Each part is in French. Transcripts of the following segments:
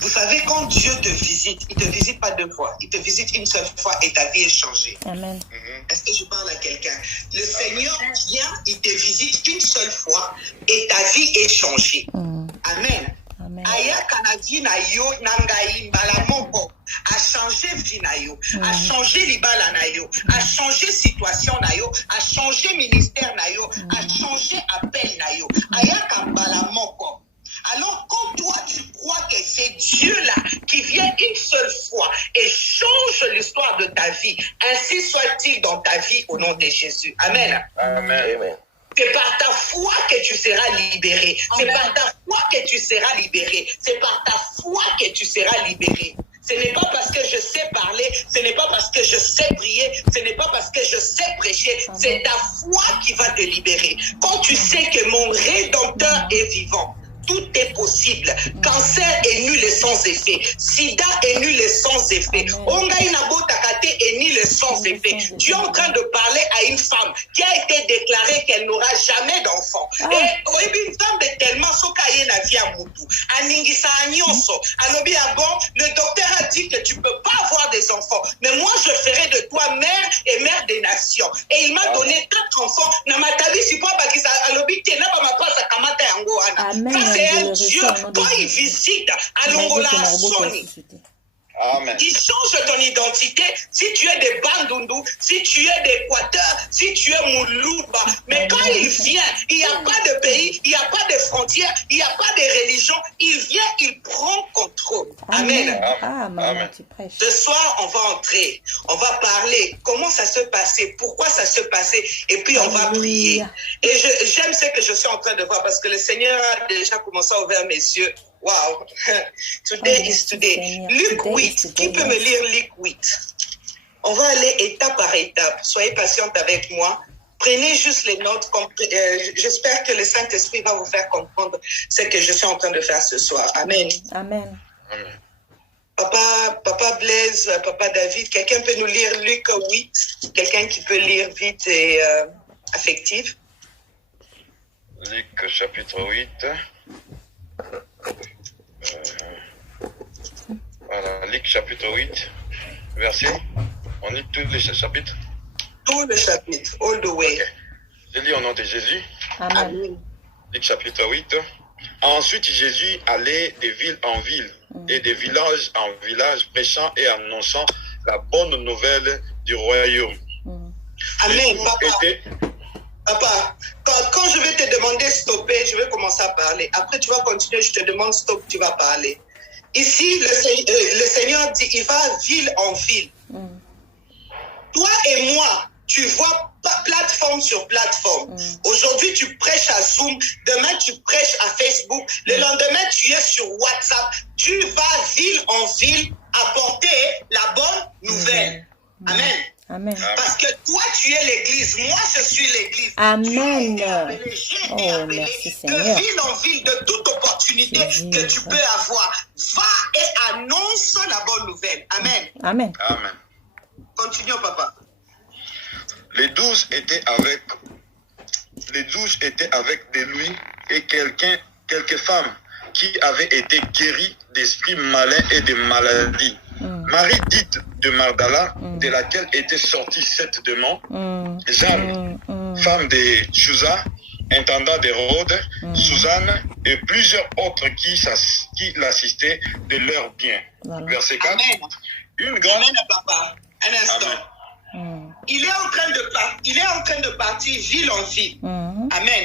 Vous savez, quand Dieu te visite, il ne te visite pas 2 fois, il te visite une seule fois et ta vie est changée. Amen. Est-ce que je parle à quelqu'un? Le Seigneur vient, il te visite une seule fois et ta vie est changée. Amen. Aya kanadi na yo nangai balamoko a changé vie na yo, a changé libala na yo, a changé situation na yo, a changé ministère na yo, a changé appel na yo. Aya kambalamoko. Alors quand toi tu crois que c'est Dieu là qui vient une seule fois et change l'histoire de ta vie, ainsi soit-il dans ta vie au nom de Jésus. Amen. Amen. C'est par ta foi que tu seras libéré. C'est par ta foi que tu seras libéré. C'est par ta foi que tu seras libéré. Ce n'est pas parce que je sais parler, ce n'est pas parce que je sais prier, ce n'est pas parce que je sais prêcher, c'est ta foi qui va te libérer. Quand tu sais que mon Rédempteur est vivant, tout est possible. Cancer est nul et sans effet. Sida est nul et sans effet. Ongaïnabo Takate est nul et sans effet. Tu es en train de parler à une femme qui a été déclarée qu'elle n'aura jamais d'enfant. Et une femme est tellement sokaye na via mutu. Aningisa anyonso. Alobi bon, le docteur a dit que tu ne peux pas avoir des enfants. Mais moi, je ferai de toi mère et mère des nations. Et il m'a donné 4 enfants. Namatabi si pas bakisa alobi tena ba mapasa kamata yango ana. Amen. C'est un Dieu, quand il visite à l'Angola, Amen. il change ton identité. Si tu es des Bandundu, si tu es d'Équateur, si tu es Moulouba, mais quand il vient, il n'y a pas de pays, il n'y a pas de frontières, il n'y a pas de religion. Il vient, il prend contrôle. Amen. Amen. Ce soir, on va entrer, on va parler comment ça se passait, pourquoi ça se passait, et puis on va prier. Et j'aime ce que je suis en train de voir parce que le Seigneur a déjà commencé à ouvrir mes yeux. Wow, today is today. Luc 8, qui peut me lire Luc 8? On va aller étape par étape. Soyez patiente avec moi. Prenez juste les notes. J'espère que le Saint-Esprit va vous faire comprendre ce que je suis en train de faire ce soir. Amen. Amen. Papa Blaise, Papa David, quelqu'un peut nous lire Luc 8? Quelqu'un qui peut lire vite et affectif? Luc chapitre 8. Voilà, Luc chapitre 8, verset. On lit tous les chapitres. Tout le chapitre, all the way. Okay. Je lis au nom de Jésus. Amen. Luc chapitre 8. Ensuite, Jésus allait de ville en ville et de village en village, prêchant et annonçant la bonne nouvelle du royaume. Amen. Papa, quand je vais te demander stopper, je vais commencer à parler. Après, tu vas continuer, je te demande stop, tu vas parler. Ici, le Seigneur dit, il va ville en ville. Toi et moi, tu vois plateforme sur plateforme. Aujourd'hui, tu prêches à Zoom. Demain, tu prêches à Facebook. Le lendemain, tu es sur WhatsApp. Tu vas ville en ville apporter la bonne nouvelle. Amen. Amen. Parce que toi, tu es l'église. Moi, je suis l'église. Amen. J'ai appelé de ville en ville, de toute opportunité que tu peux avoir. Va et annonce la bonne nouvelle. Amen. Amen. Amen. Continuons, papa. Les 12 étaient avec de lui et quelques femmes qui avaient été guéries d'esprits malins et de maladies. Marie dite de Magdala, de laquelle étaient sortis 7 démons, Jeanne, femme de Chusa, intendant d'Hérode, Suzanne et plusieurs autres qui l'assistaient de leurs biens. Voilà. Verset 4. Amen. Une grande... Amen, papa. Un instant. Il est en train de partir ville en ville. Amen.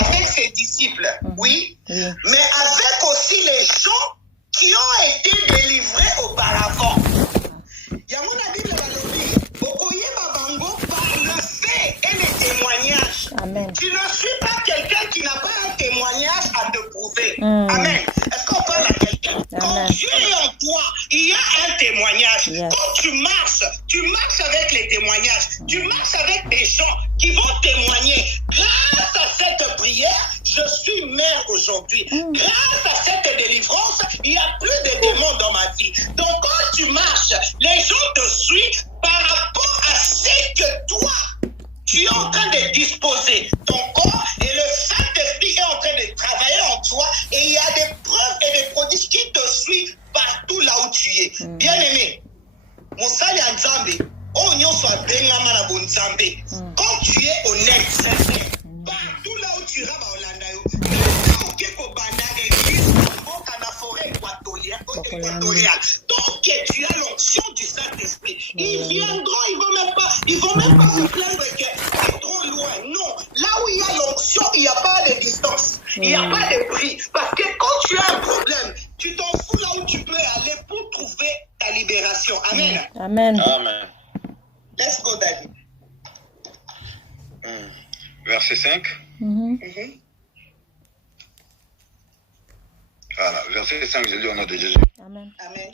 Avec ses disciples, oui. Mais avec aussi les gens qui ont été délivrés auparavant. Yamuna Bible Balobi, Okoye Babango par le fait et les témoignages. Amen. Tu ne suis pas quelqu'un qui n'a pas un témoignage à te prouver. Amen. Est-ce qu'on parle à quelqu'un? Quand Dieu est en toi, il y a un témoignage. Quand tu marches avec les témoignages. Tu marches avec des gens qui vont témoigner. Grâce à cette prière, je suis mère aujourd'hui. Grâce à cette délivrance, il n'y a plus de démons dans ma vie. Donc quand tu marches, les gens te suivent par rapport à ce que toi, tu es en train de disposer ton corps et le Saint-Esprit est en train de travailler en toi et il y a des preuves et des prodiges équatoriale. Donc, tu as l'onction du Saint-Esprit. Ils viendront, ils vont même pas se plaindre que c'est trop loin. Non, là où il y a l'onction, il n'y a pas de distance. Il n'y a pas de prix. Parce que quand tu as un problème, tu t'en fous là où tu peux aller pour trouver ta libération. Amen. Amen. Amen. Let's go, Daddy. Verset 5. Voilà, verset 5, je lis au nom de Jésus. Amen. Amen.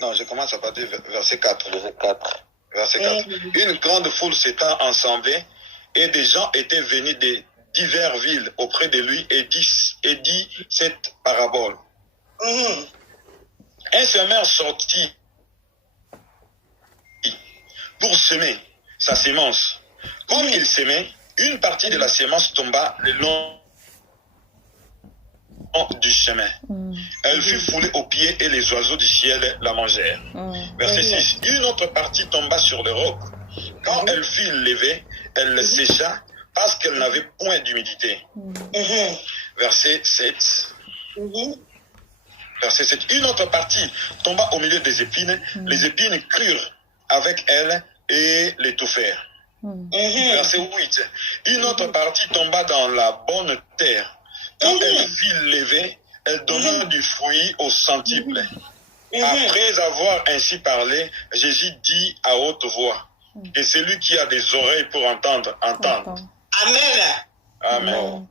Non, je commence à partir verset 4. Verset 4. Une grande foule s'étant ensemblée et des gens étaient venus de diverses villes auprès de lui et dit cette parabole. Un semeur sortit pour semer sa sémence. Comme il semait, une partie de la sémence tomba le long du chemin. Elle fut foulée aux pieds et les oiseaux du ciel la mangèrent. Verset 6. Une autre partie tomba sur le roc. Quand elle fut levée, elle sécha parce qu'elle n'avait point d'humidité. Verset 7. Verset 7. Une autre partie tomba au milieu des épines. Les épines crurent avec elle et l'étouffèrent. Verset 8. Une autre partie tomba dans la bonne terre. Quand elle fut levée, elle donna du fruit au centuple. Après avoir ainsi parlé, Jésus dit à haute voix, que celui qui a des oreilles pour entendre, entende. Amen. Amen.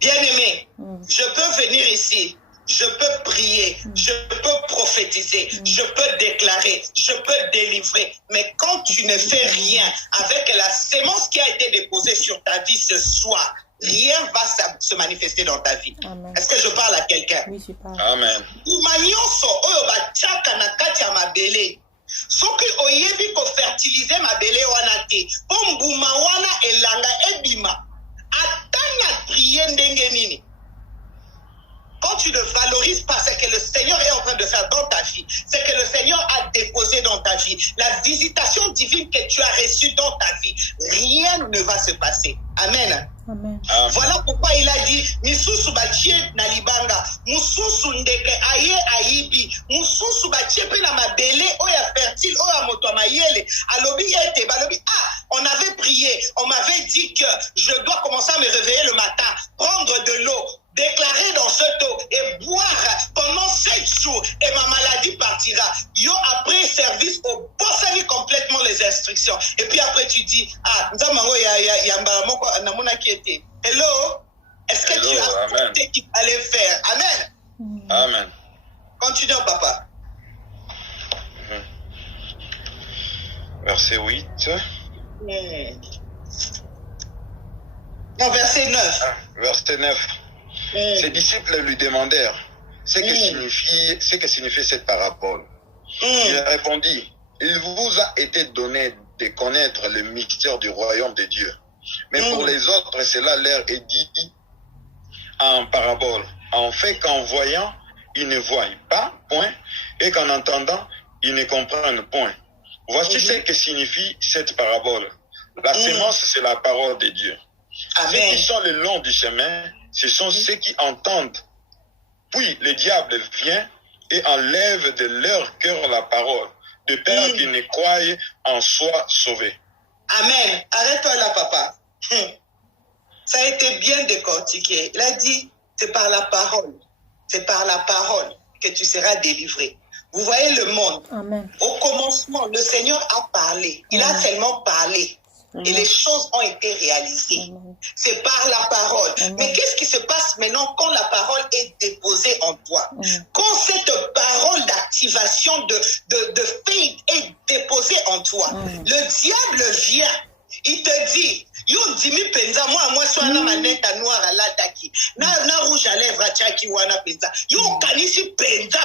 Bien-aimé, je peux venir ici, je peux prier, je peux prophétiser, je peux déclarer, je peux délivrer. Mais quand tu ne fais rien avec la sémence qui a été déposée sur ta vie ce soir, rien va se manifester dans ta vie. Est-ce que je parle à quelqu'un? Oui, je parle. Amen. soki oyebi ko fertiliser mabele wana te po mbuma wana elanga ebima atana prier ndenge nini. Quand tu ne valorises pas ce que le Seigneur est en train de faire dans ta vie, ce que le Seigneur a déposé dans ta vie, la visitation divine que tu as reçue dans ta vie, rien ne va se passer. Amen. Amen. Voilà pourquoi il a dit misusu bachie na libanga, mususu ndeke aye aibi, mususu bachie pe na mabele oya fertile oya moto mayele, alobi ete balobi on avait prié, on m'avait dit que je dois commencer à me réveiller le matin, prendre de l'eau, déclarer dans cette eau et boire pendant 7 jours et ma maladie partira. Yo après service au bossani complètement les instructions et puis après tu dis nzamango ya mbaramoko namona qui était. Hello, est-ce que tu as compté qu'il fallait faire? Amen. Amen. Continue papa. Verset 8. Non, verset 9. Verset 9. Ses disciples lui demandèrent ce que signifie cette parabole. Il répondit, il vous a été donné de connaître le mystère du royaume de Dieu. Mais pour les autres, cela leur est dit en parabole. En fait qu'en voyant, ils ne voient pas, point, et qu'en entendant, ils ne comprennent point. Voici ce que signifie cette parabole. La sémence, c'est la parole de Dieu. Amen. Ceux qui sont le long du chemin, ce sont ceux qui entendent. Puis le diable vient et enlève de leur cœur la parole, de peur qu'ils ne croient en soi sauvés. Amen. Arrête-toi là, papa. Ça a été bien décortiqué. Il a dit, c'est par la parole. C'est par la parole que tu seras délivré. Vous voyez le monde. Amen. Au commencement, le Seigneur a parlé. Il a seulement parlé. Et les choses ont été réalisées. C'est par la parole. Mais qu'est-ce qui se passe maintenant quand la parole est déposée en toi? Quand cette parole d'activation de faith est déposée en toi, le diable vient. Il te dit, yo dimi penza moi swana maneta noir à l'attaque na rouge à lèvres à chaki wana penza yo kanisi penza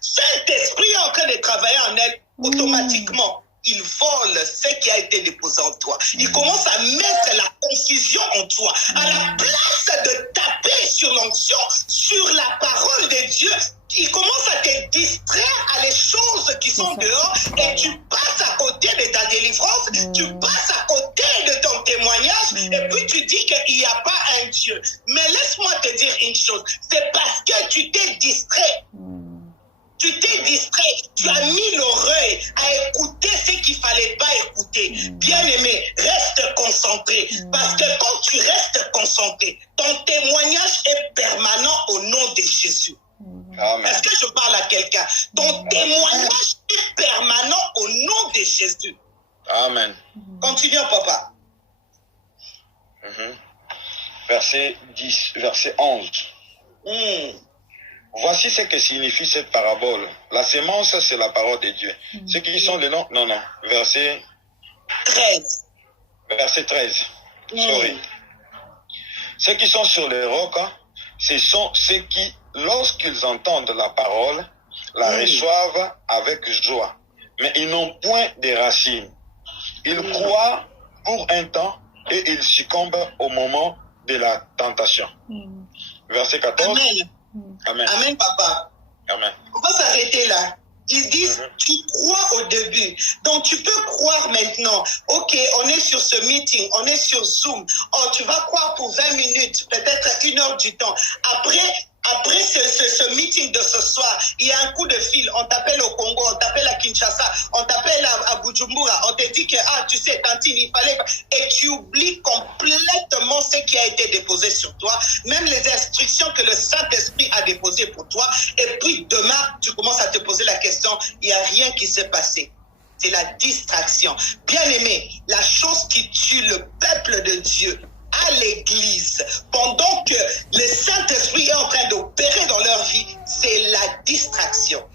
Saint-Esprit est en train de travailler en elle automatiquement. Il vole ce qui a été déposé en toi. Il commence à mettre la confusion en toi. À la place de taper sur l'onction, sur la parole de Dieu, il commence à te distraire à les choses qui sont dehors et tu passes à côté de ta délivrance, tu passes à côté de ton témoignage et puis tu dis qu'il n'y a pas un Dieu. Mais Mais laisse-moi te dire une chose. C'est parce que tu t'es distrait. Tu t'es distrait. Tu as mis l'oreille à écouter ce qu'il ne fallait pas écouter. Bien-aimé, reste concentré. Parce que quand tu restes concentré, ton témoignage est permanent au nom de Jésus. Amen. Est-ce que je parle à quelqu'un? Ton témoignage est permanent au nom de Jésus. Amen. Continuons, papa. Verset 10, verset 11. Voici ce que signifie cette parabole. La sémence, c'est la parole de Dieu. Ceux qui sont les noms... Non. Verset 13. Verset 13. Sorry. Ceux qui sont sur les rocs, ce sont ceux qui, lorsqu'ils entendent la parole, la reçoivent avec joie. Mais ils n'ont point de racines. Ils croient pour un temps et ils succombent au moment de la tentation. Verset 14. Amen. Amen. Amen, papa. Amen. On va s'arrêter là. Ils disent, tu crois au début. Donc, tu peux croire maintenant. Ok, on est sur ce meeting, on est sur Zoom. Oh, tu vas croire pour 20 minutes, peut-être 1 heure du temps. Après ce meeting de ce soir, il y a un coup de fil. On t'appelle au Congo, on t'appelle à Kinshasa, on t'appelle à Bujumbura. On te dit que, tu sais, Tantine, il fallait... Et tu oublies complètement ce qui a été déposé sur toi, même les instructions que le Saint-Esprit a déposées pour toi. Et puis demain, tu commences à te poser la question, il n'y a rien qui s'est passé. C'est la distraction. Bien-aimé, la chose qui tue le peuple de Dieu à l'église, pendant que le Saint-Esprit est en train d'opérer dans leur vie, c'est la distraction.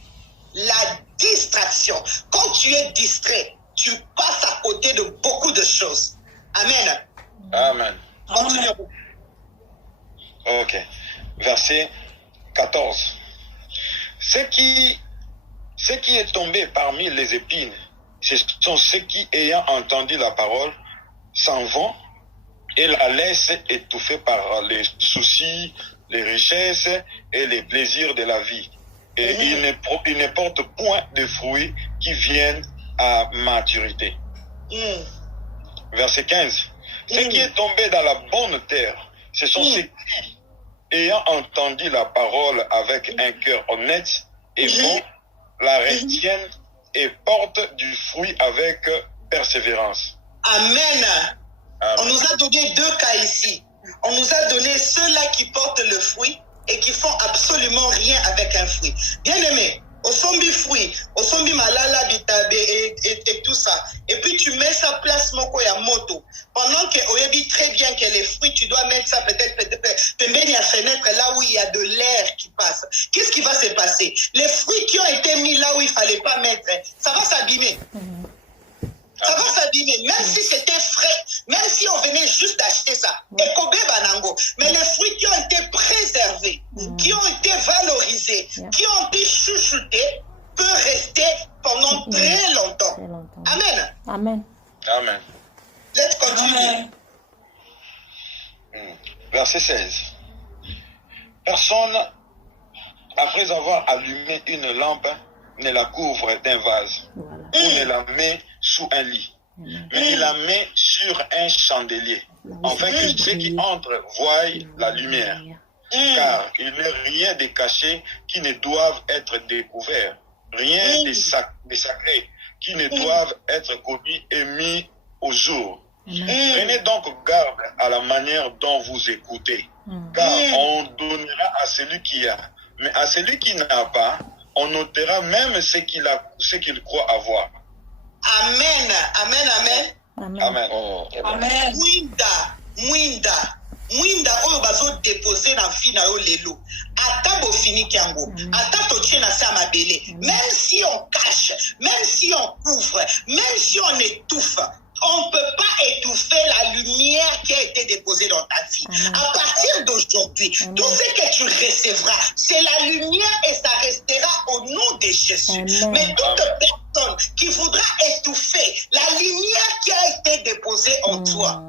La distraction. Quand tu es distrait, tu passes à côté de beaucoup de choses. Amen. Amen. Continuons. Ok. Verset 14. Ce qui est tombé parmi les épines, ce sont ceux qui, ayant entendu la parole, s'en vont et la laissent étouffer par les soucis, les richesses et les plaisirs de la vie. Et ils ne portent point de fruits qui viennent à maturité. Verset 15. Ce qui est tombé dans la bonne terre, ce sont ceux qui, ayant entendu la parole avec un cœur honnête et bon, la retiennent et portent du fruit avec persévérance. Amen. Amen. On nous a donné 2 cas ici. On nous a donné ceux-là qui portent le fruit et qui font absolument rien avec un fruit. Bien-aimé, au sombi fruit, au sombi malala bitabe et tout ça. Et puis tu mets ça place moko ya moto. Pendant que oyebi très bien que les fruits, tu dois mettre ça peut-être pembeni à fenêtre là où il y a de l'air qui passe. Qu'est-ce qui va se passer? Les fruits qui ont été mis là où il fallait pas mettre, ça va s'abîmer. Ça va s'abîmer, même si c'était frais, même si on venait juste d'acheter ça. Ekobe banango. Mais les fruits qui ont été préservés, qui ont été valorisés, qui ont été chouchoutés, peuvent rester pendant très longtemps. Amen. Amen. Amen. Let's continue. Verset 16. Personne, après avoir allumé une lampe, ne la couvre d'un vase ou ne la met sous un lit, mais il la met sur un chandelier, afin que ceux qui entrent voient la lumière. Car il n'est rien de caché qui ne doive être découvert, rien de sacré qui ne doive être connu et mis au jour. Prenez donc garde à la manière dont vous écoutez, car on donnera à celui qui a, mais à celui qui n'a pas, on notera même ce qu'il croit avoir. Amen. Amen. Amen. Amen. Amen. Amen. Mwinda oyo bazo déposer na vie na yo lelo. Ata bo fini kiango. Ata totie na sa mabele. Même si on cache, même si on couvre, même si on étouffe, on ne peut pas étouffer la lumière qui a été déposée dans ta vie. À partir d'aujourd'hui, tout ce que tu recevras, c'est la lumière et ça restera au nom de Jésus. Mais toute personne qui voudra étouffer la lumière qui a été déposée en toi,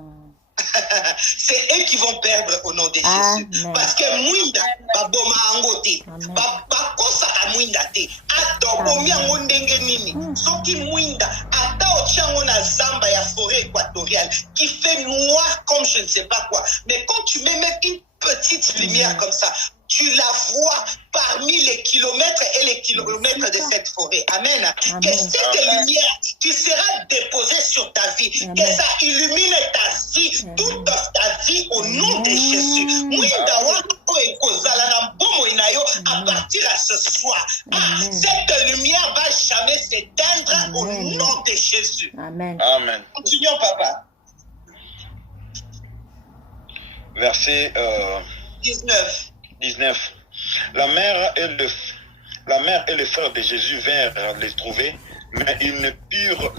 c'est eux qui vont perdre au nom de Jésus. Parce que Mwinda, baboma angote, bakosaka Mwinda te, atobomi ango ndenge nini, soki Mwinda, ata ochango na zamba ya forêt équatoriale, qui fait noir comme je ne sais pas quoi. Mais quand tu mets même une petite lumière comme ça. Tu la vois parmi les kilomètres et les kilomètres de cette forêt. Amen. Amen. Que cette lumière qui sera déposée sur ta vie, Amen. que ça illumine ta vie, toute ta vie au nom de Jésus. À partir de ce soir, cette lumière va jamais s'éteindre au nom de Jésus. Amen. Amen. Continuons, papa. Verset 19. 19. La mère et le frère de Jésus vinrent les trouver, mais ils ne purent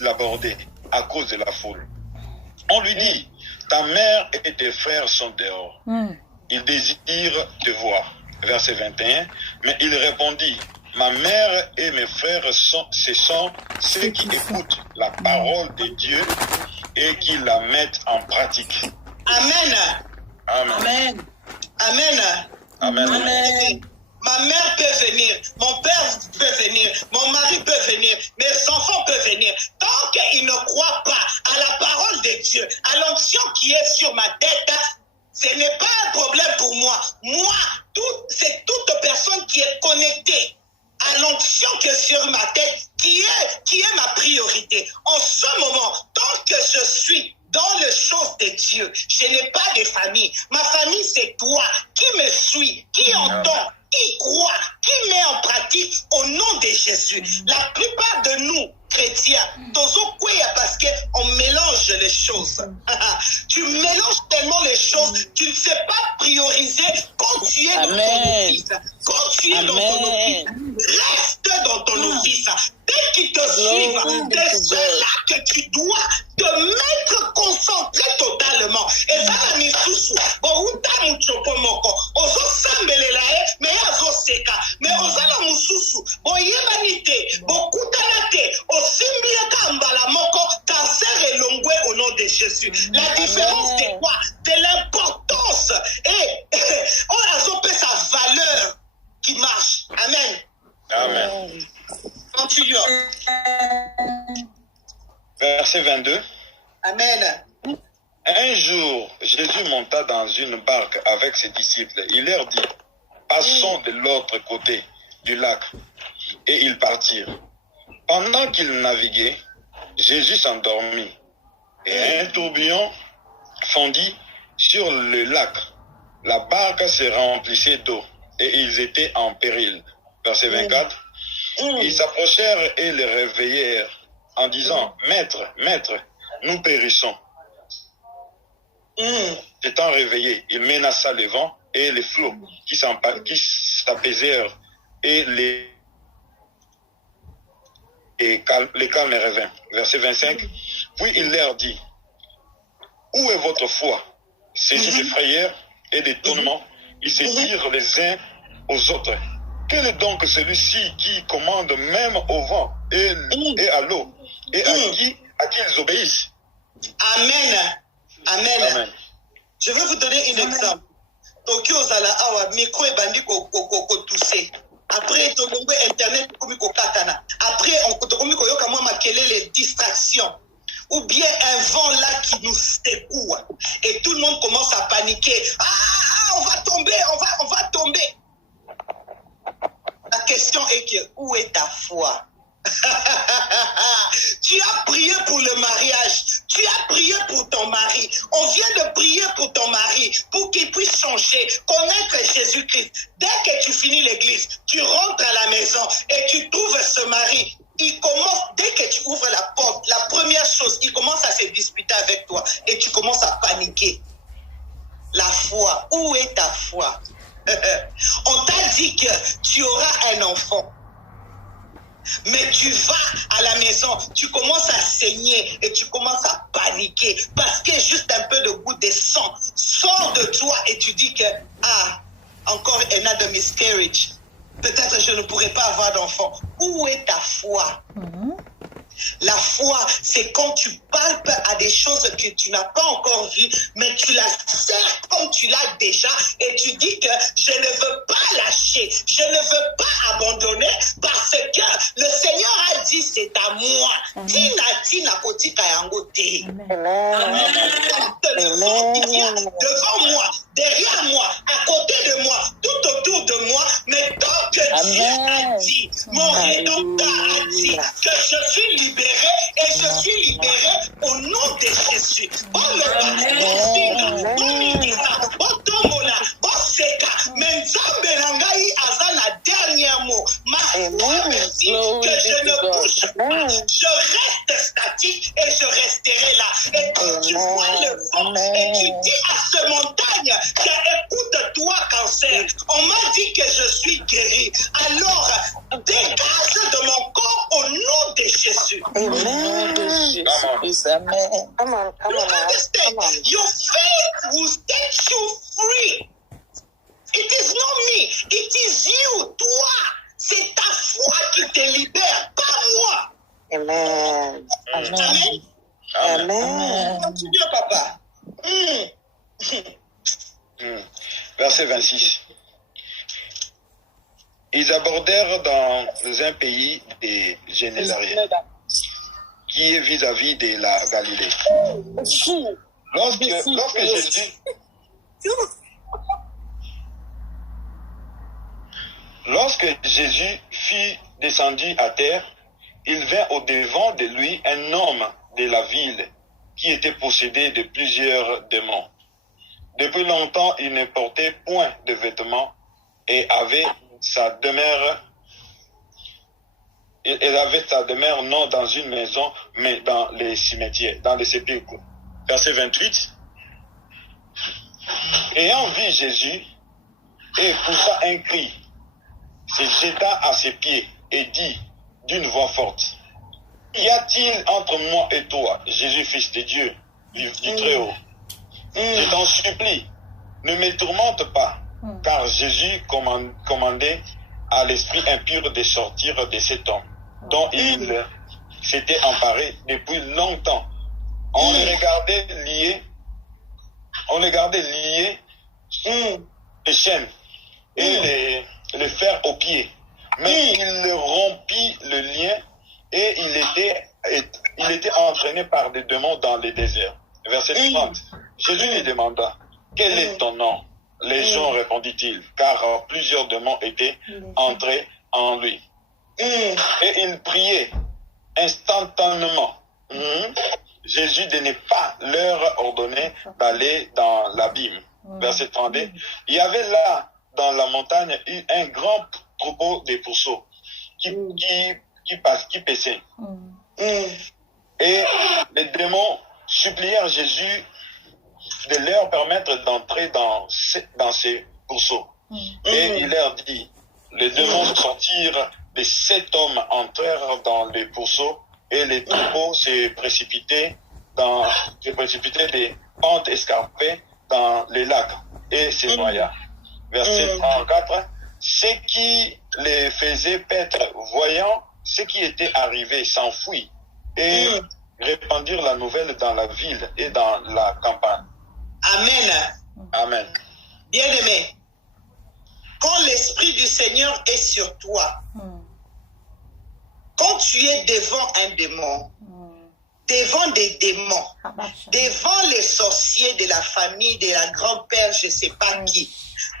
l'aborder à cause de la foule. On lui dit, ta mère et tes frères sont dehors. Ils désirent te voir. Verset 21. Mais il répondit, ma mère et mes frères ce sont ceux qui écoutent la parole de Dieu et qui la mettent en pratique. Amen. Amen. Amen. Amen. Amen. Amen. Ma mère peut venir, mon père peut venir, mon mari peut venir, mes enfants peuvent venir. Tant qu'ils ne croient pas à la parole de Dieu, à l'onction qui est sur ma tête, ce n'est pas un problème pour moi. Moi, c'est toute personne qui est connectée à l'onction qui est sur ma tête, qui est ma priorité. En ce moment, tant que je suis dans les choses de Dieu, je n'ai pas de famille. Ma famille, c'est toi qui me suis, qui entend, qui croit, qui met en pratique au nom de Jésus. La plupart de nous, chrétiens, parce qu'on mélange les choses. Tu mélanges tellement les choses, tu ne sais pas prioriser quand tu es dans ton office. Quand tu es dans ton office, reste dans ton office. Dès qu'ils te suivent, c'est cela que tu dois te mettre concentré totalement. Et ça, la misusu, bon, uta muchopo moko, ozo sambelela me azo seka, mais ozo la mususu, bon, yemanite, bon, kutanate, osimbia kambala moko, cancer et longwe au nom de Jésus. La différence, c'est quoi? C'est l'importance. Et on a zompé sa valeur qui marche. Amen. Amen. Continuons. Verset 22. Amen. Un jour, Jésus monta dans une barque avec ses disciples. Il leur dit, passons de l'autre côté du lac. Et ils partirent. Pendant qu'ils naviguaient, Jésus s'endormit. Et un tourbillon fondit sur le lac. La barque se remplissait d'eau et ils étaient en péril. Verset 24. Ils s'approchèrent et le réveillèrent en disant, Maître, Maître, nous périssons. Étant réveillé, il menaça le vent et les flots qui s'apaisèrent et les calmes revint. Verset 25. Puis il leur dit, où est votre foi? Saisis de frayeur et d'étonnement, ils se dirent les uns aux autres, quel est donc celui-ci qui commande même au vent et à l'eau, et à qui ils obéissent? Amen. Amen. Amen. Je vais vous donner un exemple. Tokyo Zala Awa, micro et bandi ko toussé. Après, Internet, après, on peut les distractions. Ou bien un vent là qui nous secoue. Et tout le monde commence à paniquer. Ah, on va tomber, on va tomber. La question est que, où est ta foi? Tu as prié pour le mariage, tu as prié pour ton mari. On vient de prier pour ton mari pour qu'il puisse changer, connaître Jésus-Christ. Dès que tu finis l'église, tu rentres à la maison et tu trouves ce mari. Il commence, dès que tu ouvres la porte, la première chose, il commence à se disputer avec toi et tu commences à paniquer. La foi, où est ta foi? On t'a dit que tu auras un enfant. Mais tu vas à la maison, tu commences à saigner et tu commences à paniquer parce que juste un peu de goût de sang sort de toi et tu dis que, encore another miscarriage. Peut-être je ne pourrai pas avoir d'enfant. Où est ta foi? La foi, c'est quand tu palpes à des choses que tu n'as pas encore vues, mais tu la serres comme tu l'as déjà et tu dis que je ne veux pas lâcher, je ne veux pas abandonner parce que le Seigneur a dit c'est à moi. Tina kotika yango te. Le vent qui vient devant moi, derrière Amen. Come on, come You on, now. understand? Come on. Your faith will set you free. It is not me, it is you, toi. C'est ta foi qui te libère, pas moi. Amen. Amen. Amen. Amen. Continue, papa. Verset 26. Ils abordèrent dans un pays des Génésaréens, qui est vis-à-vis de la Galilée. Lorsque Jésus fut descendu à terre, il vint au-devant de lui un homme de la ville qui était possédé de plusieurs démons. Depuis longtemps, il ne portait point de vêtements et avait sa demeure. Elle avait sa demeure non dans une maison, mais dans les cimetières, dans les sépulcres. Verset 28. Ayant vu Jésus, et poussa un cri, se jeta à ses pieds et dit d'une voix forte, qu'y a-t-il entre moi et toi, Jésus, fils de Dieu, du Très-Haut? Je t'en supplie, ne me tourmente pas, car Jésus commandait à l'esprit impur de sortir de cet homme, dont il s'était emparé depuis longtemps. On le regardait lié, les chaînes et les fers aux pieds. Mais il rompit le lien et il était entraîné par des démons dans le désert. Verset 30. Jésus lui demanda, quel est ton nom? Légion, répondit-il, car plusieurs démons étaient entrés en lui. Et il priait instantanément Jésus de ne pas leur ordonner d'aller dans l'abîme. Verset 32. Il y avait là, dans la montagne, un grand troupeau de pourceaux qui paissaient. Et les démons supplièrent Jésus de leur permettre d'entrer dans ces pourceaux. Et il leur dit, les démons sortirent de 7 hommes, entrèrent dans les pourceaux, et les troupeaux se précipitaient des pentes escarpées dans les lacs et se noya. Verset 34. Ceux qui les faisaient paître, voyant ce qui était arrivé, s'enfuient et répandirent la nouvelle dans la ville et dans la campagne. Amen. Amen. Bien-aimé, quand l'Esprit du Seigneur est sur toi, quand tu es devant un démon, devant des démons, devant les sorciers de la famille, de la grand-père, je ne sais pas qui,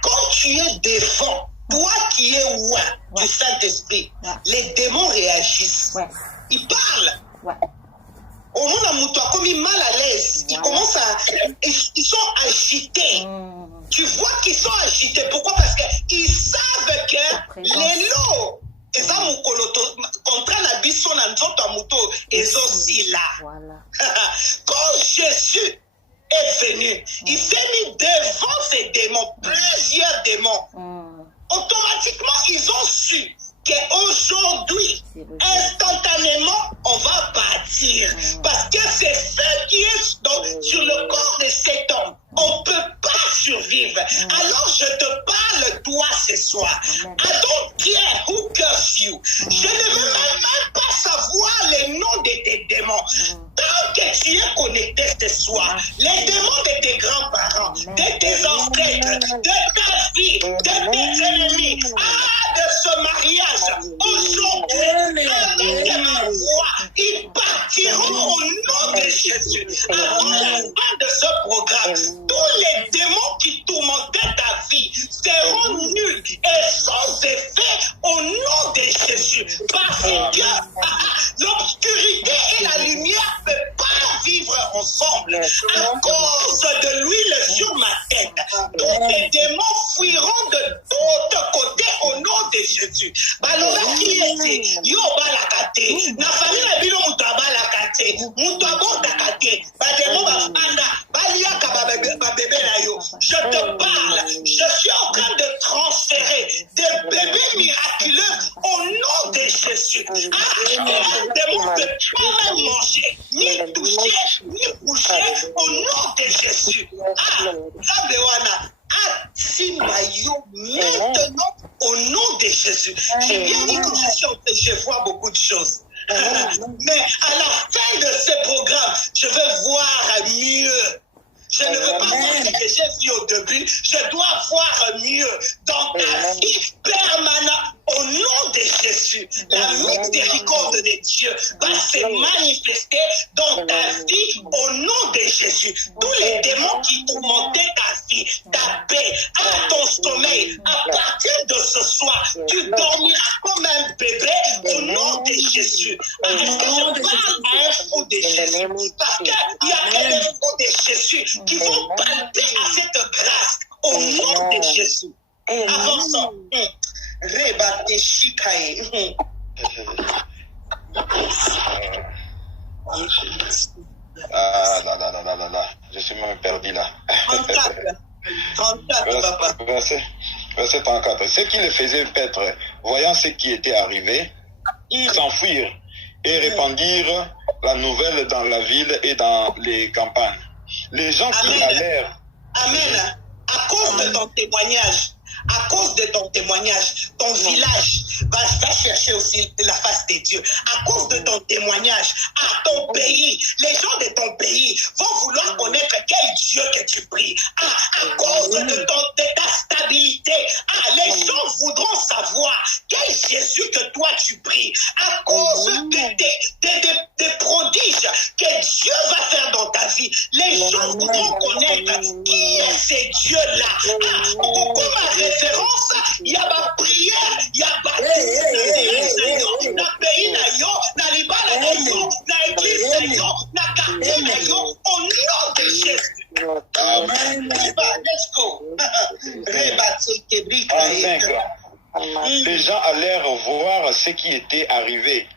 quand tu es devant, toi qui es loin du Saint-Esprit, les démons réagissent. Ils parlent. Au moins, a commis mal à l'aise. Ils sont agités. Tu vois qu'ils sont agités. Pourquoi? Parce qu'ils savent que les lots, quand Jésus est venu, il s'est mis devant ces démons, plusieurs démons. Automatiquement, ils ont su qu'aujourd'hui, instantanément, on va partir. Parce que c'est ce qui est sur le corps de cet homme. On ne peut pas survivre. Alors je te parle, toi, ce soir. I don't care who curse you. Je ne veux même pas savoir les noms de tes démons. Tant que tu es connecté ce soir, les démons de tes grands-parents, de tes ancêtres, de ta vie, de tes ennemis, de ce mariage, aujourd'hui, avec ma voix, ils partiront au nom de Jésus. Avant la fin de ce programme, tous les démons qui tourmentaient ta vie seront nuls et sans effet au nom de Jésus. Parce que l'obscurité et la lumière ne peuvent pas vivre ensemble. À cause de l'huile sur ma tête, tous les démons fuiront de tous côtés au nom de Jésus. Baloba qui était, yo balakate, na famille la bilo mutabalakate, mutabondakate, bademo bafanda, baliaka babebe na yo. Je te parle, je suis en train de transférer des bébés miraculeux au nom de Jésus. Un démon ne peut pas même manger, ni toucher, maintenant, au nom de Jésus. J'ai bien dit que je vois beaucoup de choses. Mais à la fin de ce programme, je veux voir mieux. Je ne veux pas voir ce que j'ai vu au début. Je dois voir mieux dans ta vie permanente. Au nom de Jésus, la miséricorde de Dieu va se manifester dans ta vie au nom de Jésus. Tous les démons qui tourmentaient ta vie, ta paix, à ton sommeil, à partir de ce soir, tu dormiras comme un bébé au nom de Jésus. Parce que je parle à un fou de Jésus. Parce qu'il y a des fous de Jésus qui vont palper à cette grâce au nom de Jésus. Avançons. Rebate Shikae. Ah là. Je suis même perdu là. 34, papa. Verset 34. Ceux qui le faisaient paître, voyant ce qui était arrivé, s'enfuirent et répandirent la nouvelle dans la ville et dans les campagnes. Les gens qui allèrent... Amen. À cause de ton témoignage, ton village va chercher aussi la face de Dieu. À cause de ton témoignage, à ton pays, les gens de ton pays vont vouloir connaître quel Dieu que tu pries. À cause de ta stabilité, les gens voudront savoir quel Jésus que toi tu pries. À cause des prodiges que Dieu va faire dans ta vie, les gens voudront connaître qui est ce Dieu-là. Comme référence, il y a ma prière, il y a ma pays, na libala na yo, na église na yo, na quartier na yo, au nom de Jésus. Amen. Let's go. 35. Les gens allèrent voir ce qui était arrivé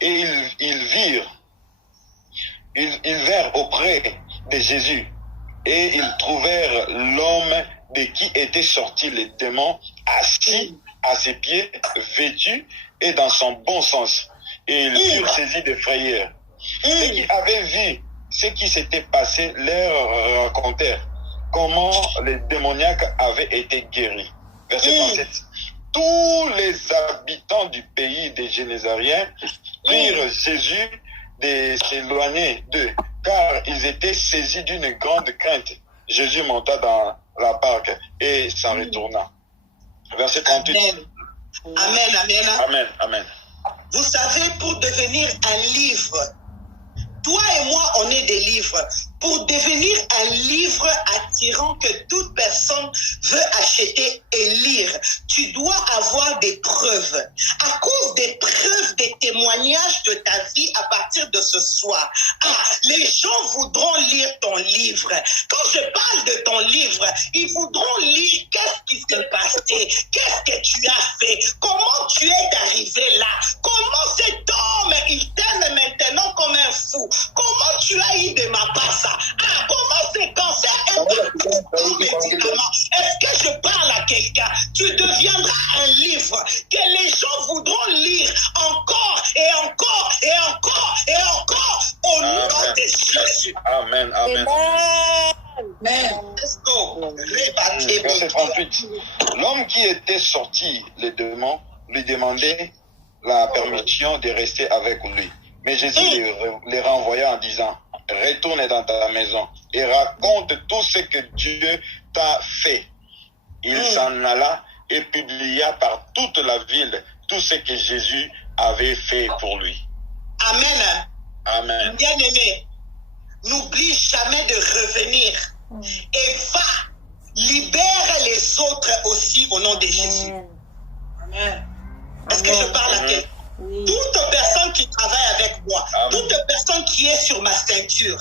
et ils vinrent auprès de Jésus et ils trouvèrent l'homme de qui étaient sortis les démons assis à ses pieds, vêtu et dans son bon sens. Et ils furent saisis de frayeur. Ceux qui avaient vu ce qui s'était passé leur racontèrent comment les démoniaques avaient été guéris. Verset 37. Tous les habitants du pays des Génésariens prirent Jésus de s'éloigner d'eux, car ils étaient saisis d'une grande crainte. Jésus monta dans la barque et s'en retourna. Verset 38. Amen. Vous savez, pour devenir un livre, toi et moi, on est des livres. Pour devenir un livre attirant que toute personne veut acheter et lire, tu dois avoir des preuves. À cause des preuves, des témoignages de ta vie à partir de ce soir, les gens voudront lire ton livre. Quand je parle de ton livre, ils voudront lire qu'est-ce qui s'est passé, qu'est-ce que tu as fait, comment tu es arrivé là, comment cet homme, il t'aime maintenant comme un fou, comment tu as eu de ma passe. Comment ces cancers est médicament? Est-ce que je parle à quelqu'un? Tu deviendras un livre que les gens voudront lire encore et encore et encore et encore au nom de Jésus. Amen. Let's go. Verset 38. L'homme qui était sorti les démons lui demandait la permission de rester avec lui. Mais Jésus les renvoya en disant: retourne dans ta maison et raconte tout ce que Dieu t'a fait. Il s'en alla et publia par toute la ville tout ce que Jésus avait fait pour lui. Amen. Bien-aimé, n'oublie jamais de revenir et va, libère les autres aussi au nom de Jésus. Amen. Est-ce que je parle à quelqu'un? Toute personne qui travaille avec moi, toute personne qui est sur ma ceinture,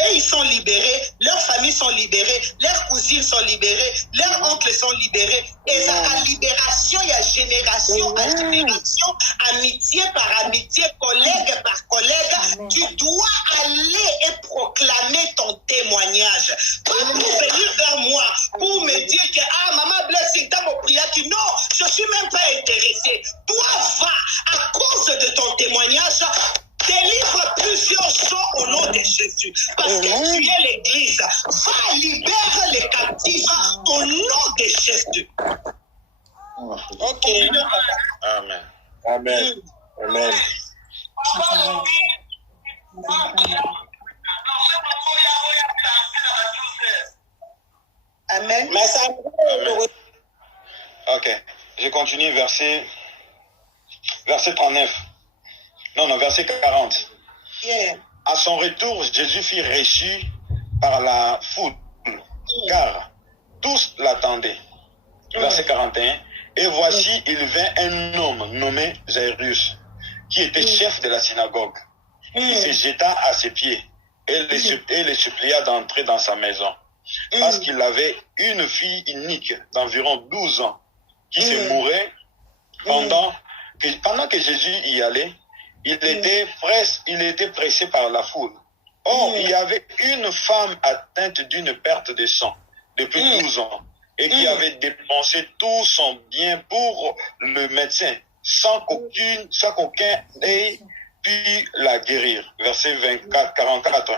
et ils sont libérés, leurs familles sont libérées, leurs cousines sont libérées, leurs oncles sont libérés. Et la libération, il y a génération à génération, amitié par amitié, collègue par collègue. Tu dois aller et proclamer ton témoignage. Pas pour venir vers moi, pour me dire que maman blessing, t'as mon prière qui non, je ne suis même pas intéressé. Toi, va, à cause de ton témoignage, délivre plusieurs gens au nom de Jésus. Parce que tu es l'église. Va libérer les captifs au nom de Jésus. Amen. Amen. Amen. Amen. Ok. Je continue, verset 39. Non, verset 40. Yeah. À son retour, Jésus fut reçu par la foule, car tous l'attendaient. Verset 41. Et voici, il vint un homme nommé Jairus, qui était chef de la synagogue. Il se jeta à ses pieds et les supplia d'entrer dans sa maison, parce qu'il avait une fille unique d'environ 12 ans, qui se mourait pendant que Jésus y allait. Il était pressé par la foule. Or, il y avait une femme atteinte d'une perte de sang depuis 12 ans et qui avait dépensé tout son bien pour le médecin sans qu'aucun ait pu la guérir. Verset 44.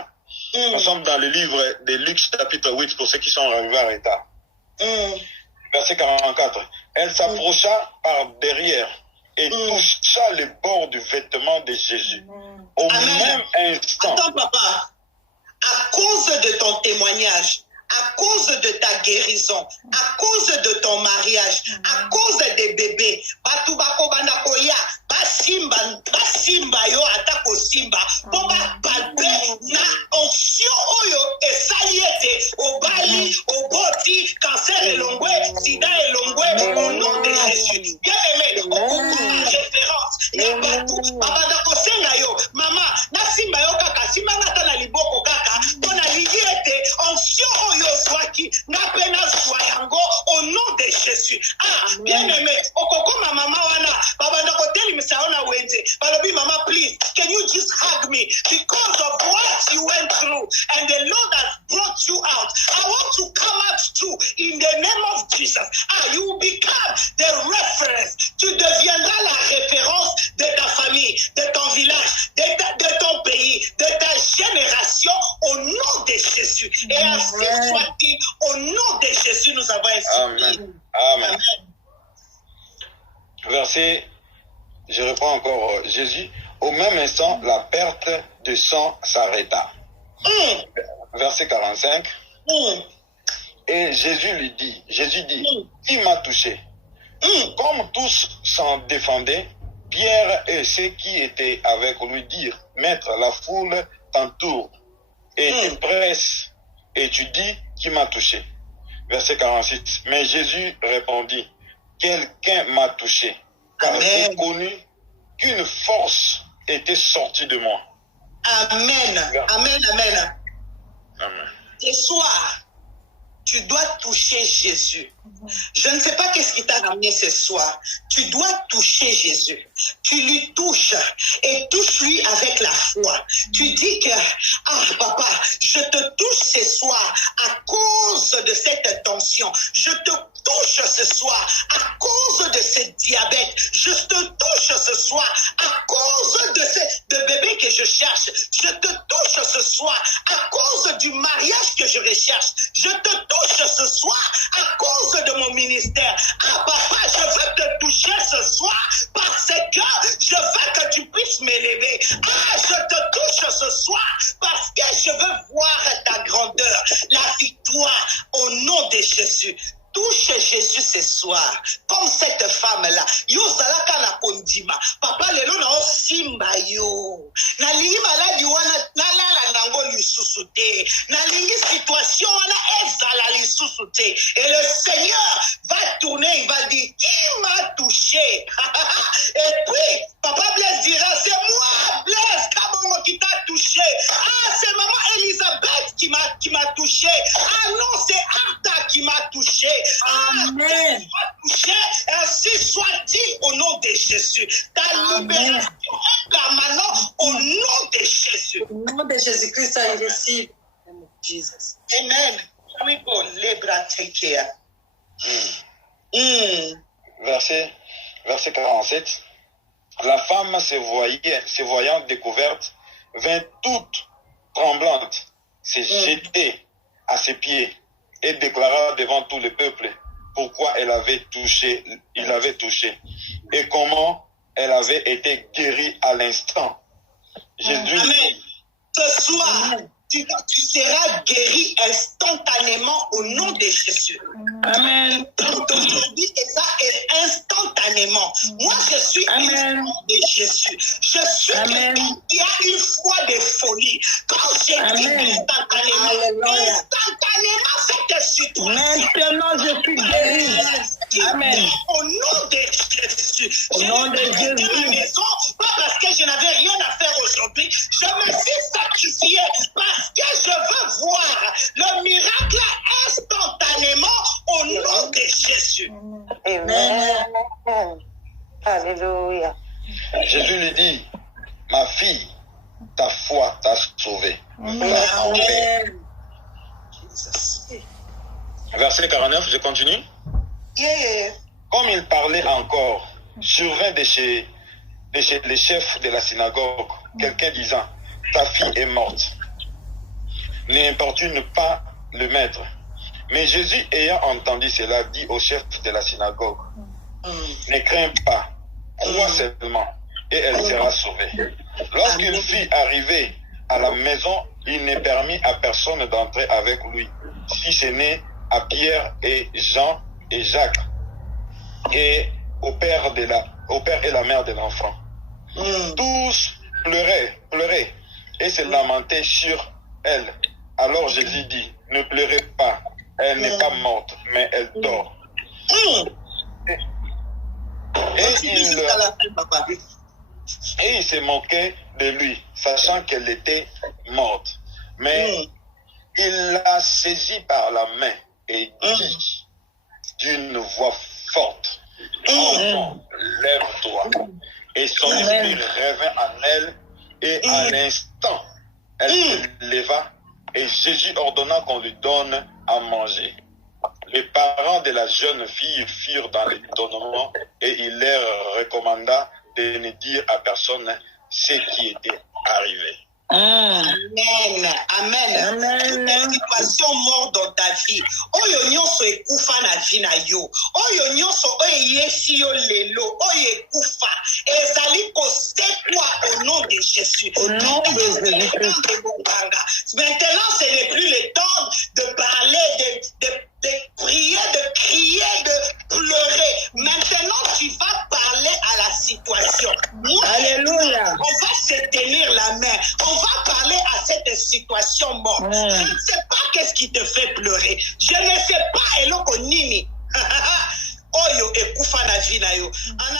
Nous sommes dans le livre de Luc chapitre 8 pour ceux qui sont arrivés en retard. Verset 44. Elle s'approcha par derrière et toucha le bord du vêtement de Jésus. Au même instant. Attends, papa. À cause de ton témoignage, à cause de ta guérison, à cause de ton mariage, à cause des bébés, batubako banakoya, basimba yo atako simba, poba balbe na onction oyo esaliete obali oboti cancer elongwe, sida elongwe au nom de Jésus. Bien aimé, au référence, ya batu babandako senga yo, mama, na simba yo kaka, simba ngata na liboko kaka, pona ligiete onction oyo swaki na pena swayango au nom de Jésus. Ah, bien aimé, okoko mama wana, babandako teli misaona wenze, balobi mama please, can you just hug me because of what you went through and the Lord has brought you out. I want to come out too in the name of Jesus. Ah, you will become the reference. Tu deviendras la référence de ta famille, de ton village, de ton pays, de ta génération au nom de Jésus. Et ainsi soit-il, au nom de Jésus, nous avons ainsi. Amen. Amen. Verset, je reprends encore Jésus. Au même instant, la perte de sang s'arrêta. Verset 45. Et Jésus dit, qui m'a touché? Comme tous s'en défendaient, Pierre et ceux qui étaient avec lui dirent, Maître, la foule t'entoure et te presse, et tu dis, qui m'a touché? Verset 46. Mais Jésus répondit, quelqu'un m'a touché, car j'ai connu qu'une force était sortie de moi. Amen. Amen. Amen. Amen. Ce soir, tu dois toucher Jésus. Je ne sais pas qu'est-ce qui t'a ramené ce soir. Tu dois toucher Jésus. Tu lui touches et touche-lui avec la foi. Tu dis que, ah papa, je te touche ce soir à cause de cette tension. Je te touche ce soir à cause de ce diabète. Je te touche ce soir à cause de ce bébé que je cherche. Je te touche ce soir à cause du mariage que je recherche. Je te touche ce soir à cause de mon ministère. Ah papa, je veux te toucher ce soir parce que je veux que tu puisses m'élever. Ah, je te touche ce soir parce que je veux voir ta grandeur, la victoire au nom de Jésus. Touche Jésus ce soir, comme cette femme-là. Yo zalaka na kondima. Papa lelo na o simba yo. Na lingi maladi wana na la nango lisusu te. Na lingi situation wana ezala lisusu te. Et le Seigneur va tourner, il va dire, qui m'a touché? Et puis, Papa Blaise dira, c'est moi, Blaise Kabongo qui t'a touché. Ah, c'est maman Elisabeth qui m'a touché. Ah non, c'est Arta qui m'a touché. Amen. Touché, ainsi soit-il au nom de Jésus. Ta libération est permanente au nom de Jésus. Au nom de Jésus-Christ, I receive. Jesus. Amen. We go, Lebra, take care. Verset 47. La femme se voyant découverte, vint toute tremblante, se jeter à ses pieds et déclara devant tout le peuple pourquoi il avait touché et comment elle avait été guérie à l'instant. Jésus dit, ce soir, tu seras guéri instantanément au nom de Jésus. Amen. Aujourd'hui, et ça est instantanément. Moi, je suis instantanément de Jésus. Je suis quelqu'un qui a une foi de folie. Quand j'ai dit instantanément, cette situation. Maintenant, je suis guéri. Amen. Au nom de Jésus. Au nom de Jésus. Pas parce que je n'avais rien à faire aujourd'hui. Je me suis sacrifié parce que je veux voir le miracle instantanément au nom de Jésus. Amen. Alléluia. Jésus lui dit, ma fille, ta foi t'a sauvée. Amen. Verset 49, je continue. Yeah. Comme il parlait encore, survint de chez les chefs de la synagogue quelqu'un disant, ta fille est morte. N'importune pas le maître. Mais Jésus, ayant entendu cela, dit au chef de la synagogue, ne crains pas, crois seulement, et elle sera sauvée. Lorsqu'il fut arrivé à la maison, il ne permit à personne d'entrer avec lui, si ce n'est à Pierre et Jean et Jacques, et au père et la mère de l'enfant. Tous pleuraient, et se lamentaient sur elle. Alors Jésus dit, ne pleurez pas, elle n'est pas morte, mais elle dort. Et il se moquait de lui, sachant qu'elle était morte. Mais il la saisit par la main et dit d'une voix forte, enfant, lève-toi. Et son esprit revint en elle, et à l'instant, elle se leva, et Jésus ordonna qu'on lui donne à manger. Les parents de la jeune fille furent dans l'étonnement, et il leur recommanda de ne dire à personne ce qui était arrivé. Amen. Amen. Toute situation mort dans ta vie. Oyo nyonso ekufa na vie na yo. Oyo nyonso oyo yesi yo lelo. Oyo ekufa. Ezali kosekwa au nom de Jésus. Au nom de Jésus. Maintenant, ce n'est plus le temps de parler, de prier, de crier, de pleurer. Maintenant, tu vas parler à la situation. Moi, Alléluia. on va se tenir la main. On va parler à cette situation morte. Je ne sais pas qu'est-ce qui te fait pleurer. Je ne sais pas eloko nini. Oyo ekufa na vie na yo. En